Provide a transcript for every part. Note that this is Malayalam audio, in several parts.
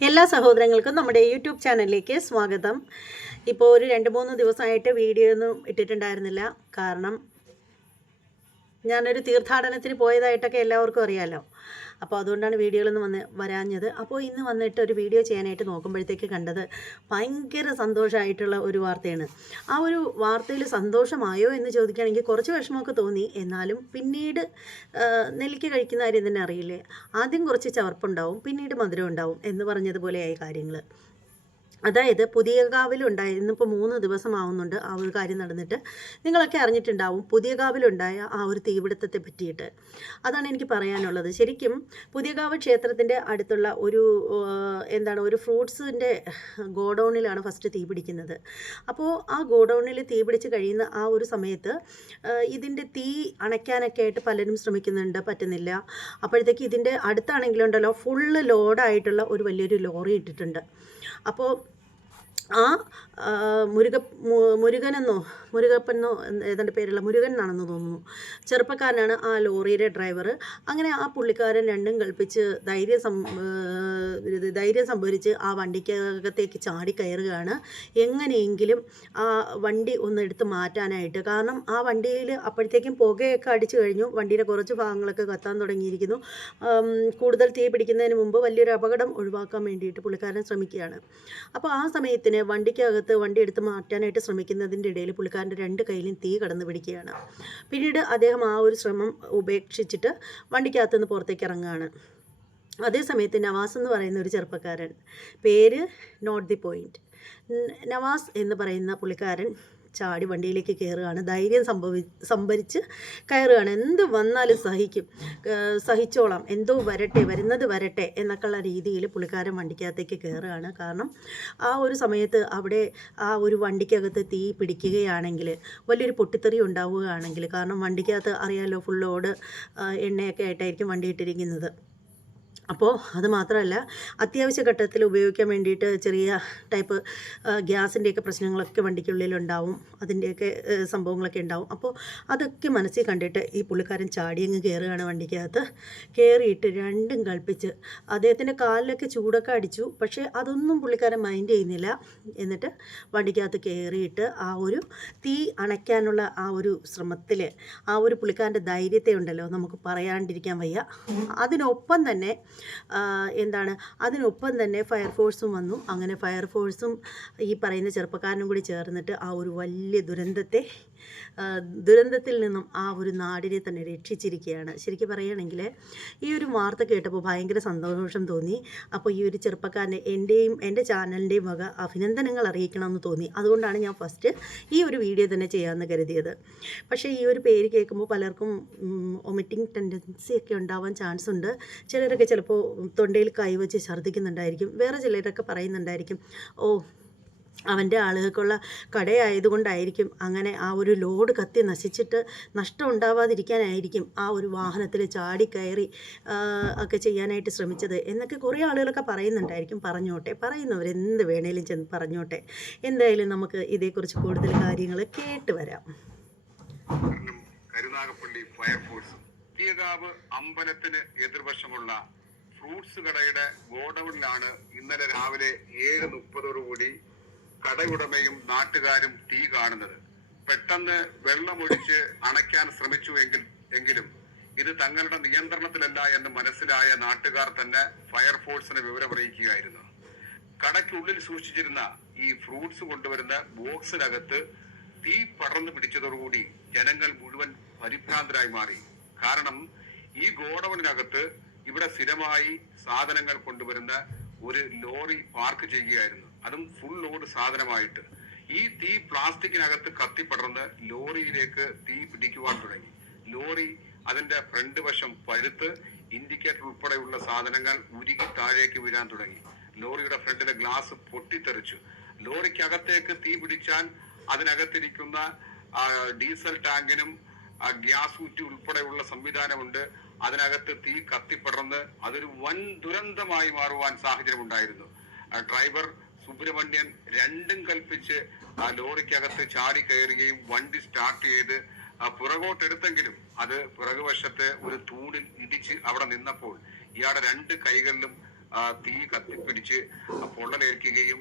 എല്ലാ സഹോദരങ്ങൾക്കും നമ്മുടെ യൂട്യൂബ് ചാനലിലേക്ക് സ്വാഗതം. ഇപ്പോൾ ഒരു 2-3 ദിവസമായിട്ട് വീഡിയോ ഒന്നും ഇട്ടിട്ടുണ്ടായിരുന്നില്ല. കാരണം ഞാനൊരു തീർത്ഥാടനത്തിന് പോയതായിട്ടൊക്കെ എല്ലാവർക്കും അറിയാമല്ലോ. അപ്പോൾ അതുകൊണ്ടാണ് വീഡിയോകളൊന്നും വരാഞ്ഞത്. അപ്പോൾ ഇന്ന് വന്നിട്ട് ഒരു വീഡിയോ ചെയ്യാനായിട്ട് നോക്കുമ്പോഴത്തേക്ക് കണ്ടത് ഭയങ്കര സന്തോഷമായിട്ടുള്ള ഒരു വാർത്തയാണ്. ആ ഒരു വാർത്തയിൽ സന്തോഷമായോ എന്ന് ചോദിക്കുകയാണെങ്കിൽ കുറച്ച് വിഷമമൊക്കെ തോന്നി. എന്നാലും പിന്നീട് നെല്ലിക്ക കഴിക്കുന്ന കാര്യം തന്നെ അറിയില്ലേ, ആദ്യം കുറച്ച് ചവർപ്പുണ്ടാവും, പിന്നീട് മധുരം ഉണ്ടാവും എന്ന് പറഞ്ഞതുപോലെയായി കാര്യങ്ങൾ. അതായത് പുതിയ കാവിലുണ്ടായ ഇന്നിപ്പോൾ 3 ദിവസമാവുന്നുണ്ട് ആ ഒരു കാര്യം നടന്നിട്ട്. നിങ്ങളൊക്കെ അറിഞ്ഞിട്ടുണ്ടാവും പുതിയ കാവിലുണ്ടായ ആ ഒരു തീപിടുത്തത്തെ പറ്റിയിട്ട്. അതാണ് എനിക്ക് പറയാനുള്ളത്. ശരിക്കും പുതിയ കാവ് ക്ഷേത്രത്തിൻ്റെ അടുത്തുള്ള ഒരു ഫ്രൂട്ട്സിൻ്റെ ഗോഡൗണിലാണ് ഫസ്റ്റ് തീ പിടിക്കുന്നത്. അപ്പോൾ ആ ഗോഡൗണിൽ തീ പിടിച്ച് കഴിയുന്ന ആ ഒരു സമയത്ത് ഇതിൻ്റെ തീ അണയ്ക്കാനൊക്കെ ആയിട്ട് പലരും ശ്രമിക്കുന്നുണ്ട്, പറ്റുന്നില്ല. അപ്പോഴത്തേക്ക് ഇതിൻ്റെ അടുത്താണെങ്കിലുണ്ടല്ലോ ഫുള്ള് ലോഡായിട്ടുള്ള ഒരു വലിയൊരു ലോറി ഇട്ടിട്ടുണ്ട്. അപ്പോൾ ആ മുരുകപ്പനോ ഏതാണ്ട് പേരുള്ള മുരുകൻ എന്നാണെന്ന് തോന്നുന്നു, ചെറുപ്പക്കാരനാണ് ആ ലോറിയുടെ ഡ്രൈവർ. അങ്ങനെ ആ പുള്ളിക്കാരൻ രണ്ടും കൽപ്പിച്ച് ധൈര്യം സംഭരിച്ച് ആ വണ്ടിക്കകത്തേക്ക് ചാടി കയറുകയാണ്. എങ്ങനെയെങ്കിലും ആ വണ്ടി ഒന്ന് എടുത്ത് മാറ്റാനായിട്ട്. കാരണം ആ വണ്ടിയിൽ അപ്പോഴത്തേക്കും പുകയൊക്കെ അടിച്ചു കഴിഞ്ഞു, വണ്ടിയുടെ കുറച്ച് ഭാഗങ്ങളൊക്കെ കത്താൻ തുടങ്ങിയിരിക്കുന്നു. കൂടുതൽ തീ പിടിക്കുന്നതിന് മുമ്പ് വലിയൊരു അപകടം ഒഴിവാക്കാൻ വേണ്ടിയിട്ട് പുള്ളിക്കാരൻ ശ്രമിക്കുകയാണ്. അപ്പോൾ ആ സമയത്തിന് വണ്ടി എടുത്ത് മാറ്റാനായിട്ട് ശ്രമിക്കുന്നതിൻ്റെ ഇടയിൽ പുള്ളിക്കാരൻ്റെ 2 കൈയിലും തീ കടന്നു പിടിക്കുകയാണ്. പിന്നീട് അദ്ദേഹം ആ ഒരു ശ്രമം ഉപേക്ഷിച്ചിട്ട് വണ്ടിക്കകത്തുനിന്ന് പുറത്തേക്ക് ഇറങ്ങുകയാണ്. അതേസമയത്ത് നവാസ് എന്ന് പറയുന്ന ഒരു ചെറുപ്പക്കാരൻ, പേര് നോട്ട് ദി പോയിൻറ്റ്, നവാസ് എന്ന് പറയുന്ന പുള്ളിക്കാരൻ ചാടി വണ്ടിയിലേക്ക് കയറുകയാണ്. ധൈര്യം സംഭരിച്ച് കയറുകയാണ്. എന്ത് വന്നാലും സഹിച്ചോളാം, വരുന്നത് വരട്ടെ എന്നൊക്കെയുള്ള രീതിയിൽ പുള്ളിക്കാരൻ വണ്ടിക്കകത്തേക്ക് കയറുകയാണ്. കാരണം ആ ഒരു സമയത്ത് അവിടെ ആ ഒരു വണ്ടിക്കകത്ത് തീ പിടിക്കുകയാണെങ്കിൽ വലിയൊരു പൊട്ടിത്തെറി ഉണ്ടാവുകയാണെങ്കിൽ, കാരണം വണ്ടിക്കകത്ത് അറിയാമല്ലോ ഫുൾ ലോഡ് എണ്ണയൊക്കെ ആയിട്ടായിരിക്കും വണ്ടി ഇട്ടിരിക്കുന്നത്. അപ്പോൾ അത് മാത്രമല്ല, അത്യാവശ്യ ഘട്ടത്തിൽ ഉപയോഗിക്കാൻ വേണ്ടിയിട്ട് ചെറിയ ടൈപ്പ് ഗ്യാസിൻ്റെയൊക്കെ പ്രശ്നങ്ങളൊക്കെ വണ്ടിക്കുള്ളിലുണ്ടാവും, അതിൻ്റെയൊക്കെ സംഭവങ്ങളൊക്കെ ഉണ്ടാവും. അപ്പോൾ അതൊക്കെ മനസ്സിൽ കണ്ടിട്ട് ഈ പുള്ളിക്കാരൻ ചാടിയങ്ങ് കയറുകയാണ് വണ്ടിക്കകത്ത്. കയറിയിട്ട് രണ്ടും കൽപ്പിച്ച് അദ്ദേഹത്തിൻ്റെ കാലിലൊക്കെ ചൂടൊക്കെ അടിച്ചു, പക്ഷേ അതൊന്നും പുള്ളിക്കാരൻ മൈൻഡ് ചെയ്യുന്നില്ല. എന്നിട്ട് വണ്ടിക്കകത്ത് കയറിയിട്ട് ആ ഒരു തീ അണയ്ക്കാനുള്ള ആ ഒരു ശ്രമത്തിൽ ആ ഒരു പുള്ളിക്കാരൻ്റെ ധൈര്യത്തെ ഉണ്ടല്ലോ, നമുക്ക് പറയാണ്ടിരിക്കാൻ വയ്യ. അതിനൊപ്പം തന്നെ ഫയർഫോഴ്സും വന്നു. അങ്ങനെ ഫയർഫോഴ്സും ഈ പറയുന്ന ചെറുപ്പക്കാരനും കൂടി ചേർന്നിട്ട് ആ ഒരു വലിയ ദുരന്തത്തിൽ നിന്നും ആ ഒരു നാടിനെ തന്നെ രക്ഷിച്ചിരിക്കുകയാണ്. ശരിക്കും പറയുകയാണെങ്കിൽ ഈ ഒരു വാർത്ത കേട്ടപ്പോൾ ഭയങ്കര സന്തോഷം തോന്നി. അപ്പോൾ ഈ ഒരു ചെറുപ്പക്കാരനെ എൻ്റെ ചാനലിൻ്റെയും വക അഭിനന്ദനങ്ങൾ അറിയിക്കണമെന്ന് തോന്നി. അതുകൊണ്ടാണ് ഞാൻ ഫസ്റ്റ് ഈ ഒരു വീഡിയോ തന്നെ ചെയ്യാമെന്ന് കരുതിയത്. പക്ഷേ ഈ ഒരു പേര് കേൾക്കുമ്പോൾ പലർക്കും വൊമിറ്റിംഗ് ടെൻഡൻസി ഒക്കെ ഉണ്ടാവാൻ ചാൻസ് ഉണ്ട്. ചിലരൊക്കെ ചിലപ്പോൾ തൊണ്ടയിൽ കൈവച്ച് ഛർദ്ദിക്കുന്നുണ്ടായിരിക്കും. വേറെ ചിലരൊക്കെ പറയുന്നുണ്ടായിരിക്കും, അവൻ്റെ ആളുകൾക്കുള്ള കടയായതുകൊണ്ടായിരിക്കും അങ്ങനെ ആ ഒരു ലോഡ് കത്തി നശിച്ചിട്ട് നഷ്ടം ഉണ്ടാവാതിരിക്കാനായിരിക്കും ആ ഒരു വാഹനത്തിൽ ചാടി കയറി ഒക്കെ ചെയ്യാനായിട്ട് ശ്രമിച്ചത് എന്നൊക്കെ കുറേ ആളുകളൊക്കെ പറയുന്നുണ്ടായിരിക്കും. പറഞ്ഞോട്ടെ, പറയുന്നവരെന്ത് വേണേലും ചെന്ന് പറഞ്ഞോട്ടെ. എന്തായാലും നമുക്ക് ഇതേക്കുറിച്ച് കൂടുതൽ കാര്യങ്ങൾ കേട്ട് വരാം. കരുനാഗപ്പള്ളി ഫയർഫോഴ്സ് പുതിയകാവ് അമ്പലത്തിന് എതിർവശമുള്ള ഫ്രൂട്ട്സ് കടയുടെ ഗോഡൌണിലാണ് ഇന്നലെ രാവിലെ 7:30 കടയുടമയും നാട്ടുകാരും തീ കാണുന്നത്. പെട്ടെന്ന് വെള്ളമൊഴിച്ച് അണയ്ക്കാൻ ശ്രമിച്ചു എങ്കിലും ഇത് തങ്ങളുടെ നിയന്ത്രണത്തിലല്ല എന്ന് മനസ്സിലായ നാട്ടുകാർ തന്നെ ഫയർഫോഴ്സിനെ വിവരമറിയിക്കുകയായിരുന്നു. കടയ്ക്കുള്ളിൽ സൂക്ഷിച്ചിരുന്ന ഈ ഫ്രൂട്ട്സ് കൊണ്ടുവരുന്ന ബോക്സിനകത്ത് തീ പടർന്നു പിടിച്ചതോടുകൂടി ജനങ്ങൾ മുഴുവൻ പരിഭ്രാന്തരായി മാറി. കാരണം ഈ ഗോഡൌണിനകത്ത് ഇവിടെ സ്ഥിരമായി സാധനങ്ങൾ കൊണ്ടുവരുന്ന ഒരു ലോറി പാർക്ക് ചെയ്യുകയായിരുന്നു, അതും ഫുൾ ലോഡ് സാധനമായിട്ട്. ഈ തീ പ്ലാസ്റ്റിക്കിനകത്ത് കത്തിപ്പടർന്ന് ലോറിയിലേക്ക് തീ പിടിക്കുവാൻ തുടങ്ങി. ലോറി അതിന്റെ ഫ്രണ്ട് വശം പഴുത്ത് ഇൻഡിക്കേറ്റർ ഉൾപ്പെടെയുള്ള സാധനങ്ങൾ ഉരുകി താഴേക്ക് വീഴാൻ തുടങ്ങി. ലോറിയുടെ ഫ്രണ്ടിലെ ഗ്ലാസ് പൊട്ടിത്തെറിച്ചു. ലോറിക്കകത്തേക്ക് തീ പിടിച്ചാൽ അതിനകത്തിരിക്കുന്ന ഡീസൽ ടാങ്കിനും ഗ്യാസ് കുറ്റി ഉൾപ്പെടെയുള്ള സംവിധാനമുണ്ട്. അതിനകത്ത് തീ കത്തിപ്പടർന്ന് അതൊരു വൻ ദുരന്തമായി മാറുവാൻ സാഹചര്യമുണ്ടായിരുന്നു. ഡ്രൈവർ സുബ്രഹ്മണ്യൻ രണ്ടും കൽപ്പിച്ച് ആ ലോറിക്കകത്ത് ചാടി കയറുകയും വണ്ടി സ്റ്റാർട്ട് ചെയ്ത് പുറകോട്ടെടുത്തെങ്കിലും അത് പുറകുവശത്ത് ഒരു തൂണിൽ ഇടിച്ച് അവിടെ നിന്നപ്പോൾ ഇയാളുടെ 2 കൈകളിലും തീ കത്തിപ്പിടിച്ച് പൊള്ളലേൽക്കുകയും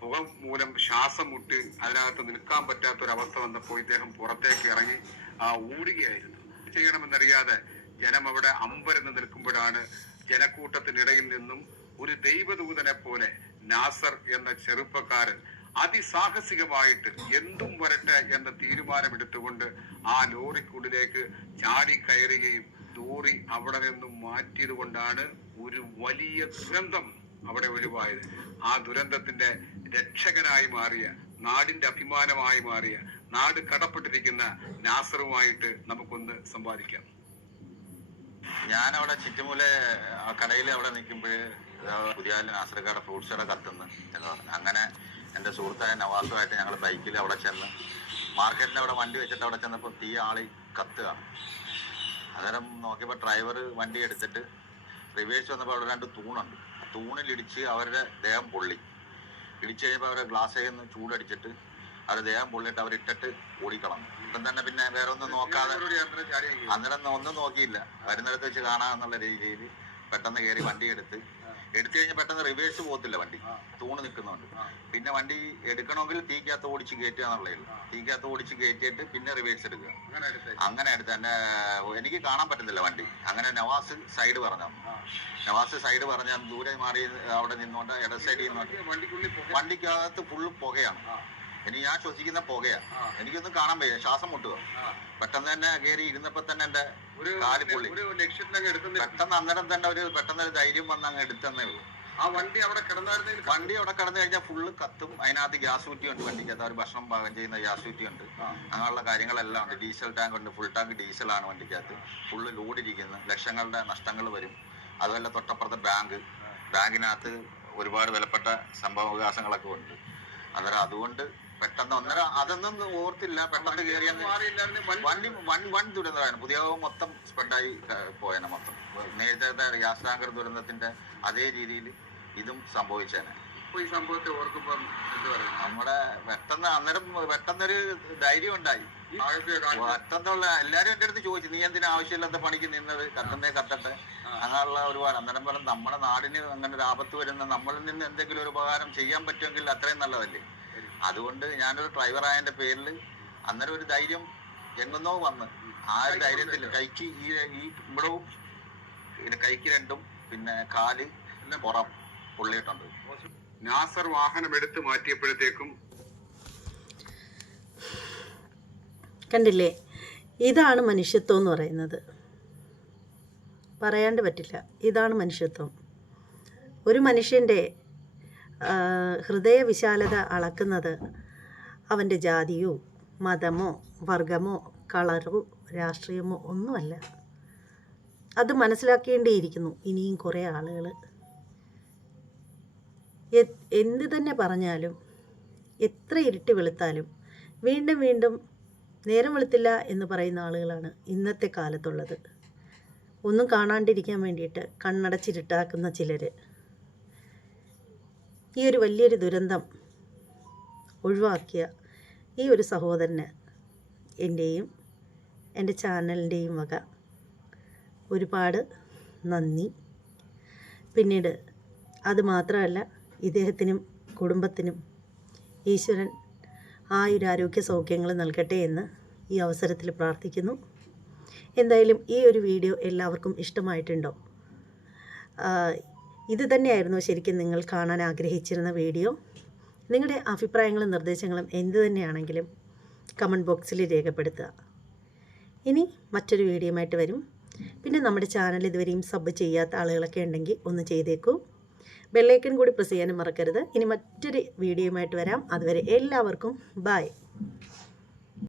പുക മൂലം ശ്വാസം മുട്ടി അതിനകത്ത് നിൽക്കാൻ പറ്റാത്തൊരവസ്ഥ വന്നപ്പോൾ ഇദ്ദേഹം പുറത്തേക്ക് ഇറങ്ങി ഓടുകയായിരുന്നു. ചെയ്യണമെന്നറിയാതെ ജനം അവിടെ അമ്പരന്ന് നിൽക്കുമ്പോഴാണ് ജനക്കൂട്ടത്തിനിടയിൽ നിന്നും ഒരു ദൈവദൂതനെ പോലെ നാസർ എന്ന ചെറുപ്പക്കാരൻ അതിസാഹസികമായിട്ട് എന്തും വരട്ടെ എന്ന തീരുമാനമെടുത്തുകൊണ്ട് ആ ലോറിക്കുള്ളിലേക്ക് ചാടി കയറുകയും ലോറി അവിടെ നിന്നും മാറ്റിയത് കൊണ്ടാണ് ഒരു വലിയ ദുരന്തം അവിടെ ഒഴിവായത്. ആ ദുരന്തത്തിന്റെ രക്ഷകനായി മാറിയ, നാടിന്റെ അഭിമാനമായി മാറിയ, നാട് കടപ്പെട്ടിരിക്കുന്ന നാസറുമായിട്ട് നമുക്കൊന്ന് സംവാദിക്കാം. ഞാനവിടെ ചുറ്റുമൂല കടയിൽ അവിടെ നിൽക്കുമ്പോൾ പുതിയ നാസർക്കാരുടെ ഫ്രൂട്ട്സ് കട കത്തുന്നു എന്ന് പറഞ്ഞു. അങ്ങനെ എൻ്റെ സുഹൃത്തായ നവാസുമായിട്ട് ഞങ്ങൾ ബൈക്കിൽ അവിടെ ചെന്ന് മാർക്കറ്റിൻ്റെ അവിടെ വണ്ടി വെച്ചിട്ട് അവിടെ ചെന്നപ്പോൾ തീ ആളി കത്തുകയാണ്. അന്നേരം നോക്കിയപ്പോൾ ഡ്രൈവർ വണ്ടി എടുത്തിട്ട് റിവേഴ്സ് വന്നപ്പോൾ അവിടെ 2 തൂണുണ്ട്. തൂണിലിടിച്ച് അവരുടെ ദേഹം പൊള്ളി. ഇടിച്ചു കഴിഞ്ഞപ്പോൾ അവരുടെ ഗ്ലാസ്സിൽ നിന്ന് ചൂടടിച്ചിട്ട് അവരുടെ ദേഹം പൊള്ളിയിട്ട് അവരിട്ടിട്ട് ഓടിക്കളഞ്ഞു. ഇപ്പം തന്നെ പിന്നെ വേറെ ഒന്നും നോക്കാതെ അന്നേരം ഒന്നും നോക്കിയില്ല. വരുന്നിടത്ത് വെച്ച് കാണാമെന്നുള്ള രീതിയിൽ പെട്ടെന്ന് കയറി വണ്ടി എടുത്ത് കഴിഞ്ഞാൽ പെട്ടെന്ന് റിവേഴ്സ് പോകത്തില്ല, വണ്ടി തൂണ് നിൽക്കുന്നുണ്ട്. പിന്നെ വണ്ടി എടുക്കണമെങ്കിൽ തീക്കകത്ത് ഓടിച്ച് കയറ്റുക എന്നുള്ളേ ഉള്ളൂ. തീക്കകത്ത് ഓടിച്ച് കയറ്റിയിട്ട് പിന്നെ റിവേഴ്സ് എടുക്കുക. അങ്ങനെ എടുത്ത് തന്നെ എനിക്ക് കാണാൻ പറ്റുന്നില്ല വണ്ടി. അങ്ങനെ നവാസ് സൈഡ് പറഞ്ഞു. നവാസ് സൈഡ് പറഞ്ഞ ദൂരെ മാറി അവിടെ നിന്നോണ്ട് ഇട സൈഡിൽ നിന്നോണ്ട് വണ്ടിക്കകത്ത് ഫുള്ള് പുകയാണ്. എനിക്ക് ഞാൻ ശ്വസിക്കുന്ന പുകയാണ്. എനിക്കൊന്നും കാണാൻ വയ്യ, ശ്വാസം മുട്ടുക. പെട്ടെന്ന് തന്നെ കയറി ഇരുന്നപ്പോ തന്നെ എന്റെ കാല് പൊള്ളി. പെട്ടെന്ന് അന്നേരം തന്നെ പെട്ടെന്നൊരു ധൈര്യം വന്ന് അങ്ങ് എടുത്തന്നേ ഉള്ളൂ. ആ വണ്ടി അവിടെ കിടന്നു കഴിഞ്ഞാൽ ഫുള്ള് കത്തും. അതിനകത്ത് ഗ്യാസ് കുറ്റി ഉണ്ട്, വണ്ടിക്കകത്ത് അവർ ഭക്ഷണം പാകം ചെയ്യുന്ന ഗ്യാസ് കുറ്റി ഉണ്ട്, അങ്ങനെയുള്ള കാര്യങ്ങളെല്ലാം ഉണ്ട്. ഡീസൽ ടാങ്ക് ഉണ്ട്, ഫുൾ ടാങ്ക് ഡീസലാണ് വണ്ടിക്കകത്ത്. ഫുള്ള് ലോഡിരിക്കുന്നു. ലക്ഷങ്ങളുടെ നഷ്ടങ്ങൾ വരും. അതുപോലെ തൊട്ടപ്പുറത്തെ ബാങ്കിനകത്ത് ഒരുപാട് വിലപ്പെട്ട സംഭവവികാസങ്ങളൊക്കെ ഉണ്ട്. അന്നേരം അതുകൊണ്ട് പെട്ടെന്ന് അതൊന്നും ഓർത്തില്ല. പെട്ടെന്ന് കയറിയ വൺ ദുരന്തമായിരുന്നു. പുതിയ മൊത്തം സ്പ്രെഡായി പോയനെ മൊത്തം. നേരത്തെ ഗ്യാസ് ടാങ്കർ ദുരന്തത്തിന്റെ അതേ രീതിയിൽ ഇതും സംഭവിച്ചേനെ. ഈ സംഭവത്തെ ഓർക്കുമ്പോൾ നമ്മുടെ പെട്ടെന്നൊരു ധൈര്യം ഉണ്ടായി. പെട്ടെന്നുള്ള എല്ലാരും എന്റെ അടുത്ത് ചോദിച്ചു, നീ എന്തിനാ ആവശ്യമില്ലാത്ത പണിക്ക് നിന്നത്, കത്തട്ടെ അങ്ങനെയുള്ള ഒരുപാട്. അന്നേരം പറഞ്ഞ നമ്മുടെ നാടിന് അങ്ങനെ ഒരു ആപത്ത് വരുന്ന നമ്മളിൽ നിന്ന് എന്തെങ്കിലും ഒരു ഉപകാരം ചെയ്യാൻ പറ്റുമെങ്കിൽ അത്രയും നല്ലതല്ലേ. അതുകൊണ്ട് ഞാനൊരു ഡ്രൈവറായതിന്റെ പേരിൽ അന്നേരം ഒരു ധൈര്യം എങ്ങുന്നോ വന്ന് ആ ഒരു ധൈര്യത്തിൽ കൈക്ക് ഇവിടവും കൈക്ക് 2ഉം പിന്നെ കാല് പുറം പൊള്ളിയിട്ടുണ്ട്. നാസർ വാഹനം എടുത്ത് മാറ്റിയപ്പോഴത്തേക്കും കണ്ടില്ലേ, ഇതാണ് മനുഷ്യത്വം എന്ന് പറയുന്നത്. പറയാണ്ട് പറ്റില്ല, ഇതാണ് മനുഷ്യത്വം. ഒരു മനുഷ്യൻ്റെ ഹൃദയവിശാലത അളക്കുന്നത് അവൻ്റെ ജാതിയോ മതമോ വർഗമോ കളറോ രാഷ്ട്രീയമോ ഒന്നുമല്ല. അത് മനസ്സിലാക്കേണ്ടിയിരിക്കുന്നു ഇനിയും കുറേ ആളുകൾ. എന്ത് തന്നെ പറഞ്ഞാലും എത്ര ഇരുട്ടി വെളുത്താലും വീണ്ടും നേരം വെളുത്തില്ല എന്ന് പറയുന്ന ആളുകളാണ് ഇന്നത്തെ കാലത്തുള്ളത്. ഒന്നും കാണാണ്ടിരിക്കാൻ വേണ്ടിയിട്ട് കണ്ണടച്ചിരുട്ടാക്കുന്ന ചിലർ. ഈ ഒരു വലിയൊരു ദുരന്തം ഒഴിവാക്കിയ ഈ ഒരു സഹോദരന് എൻ്റെയും എൻ്റെ ചാനലിൻ്റെയും വക ഒരുപാട് നന്ദി. പിന്നീട് അതുമാത്രമല്ല, ഇദ്ദേഹത്തിനും കുടുംബത്തിനും ഈശ്വരൻ ആയുരാരോഗ്യ സൗഖ്യങ്ങൾ നൽകട്ടെ എന്ന് ഈ അവസരത്തിൽ പ്രാർത്ഥിക്കുന്നു. എന്തായാലും ഈ ഒരു വീഡിയോ എല്ലാവർക്കും ഇഷ്ടമായിട്ടുണ്ടോ? ഇത് തന്നെയായിരുന്നു ശരിക്കും നിങ്ങൾ കാണാൻ ആഗ്രഹിച്ചിരുന്ന വീഡിയോ. നിങ്ങളുടെ അഭിപ്രായങ്ങളും നിർദ്ദേശങ്ങളും എന്തു തന്നെയാണെങ്കിലും കമൻറ്റ് ബോക്സിൽ രേഖപ്പെടുത്തുക. ഇനി മറ്റൊരു വീഡിയോയുമായിട്ട് വരും. പിന്നെ നമ്മുടെ ചാനൽ ഇതുവരെയും സബ് ചെയ്യാത്ത ആളുകളൊക്കെ ഉണ്ടെങ്കിൽ ഒന്ന് ചെയ്തേക്കൂ. ബെല്ലൈക്കൺ കൂടി പ്രസ് ചെയ്യാനും മറക്കരുത്. ഇനി മറ്റൊരു വീഡിയോയുമായിട്ട് വരാം. അതുവരെ എല്ലാവർക്കും ബൈ.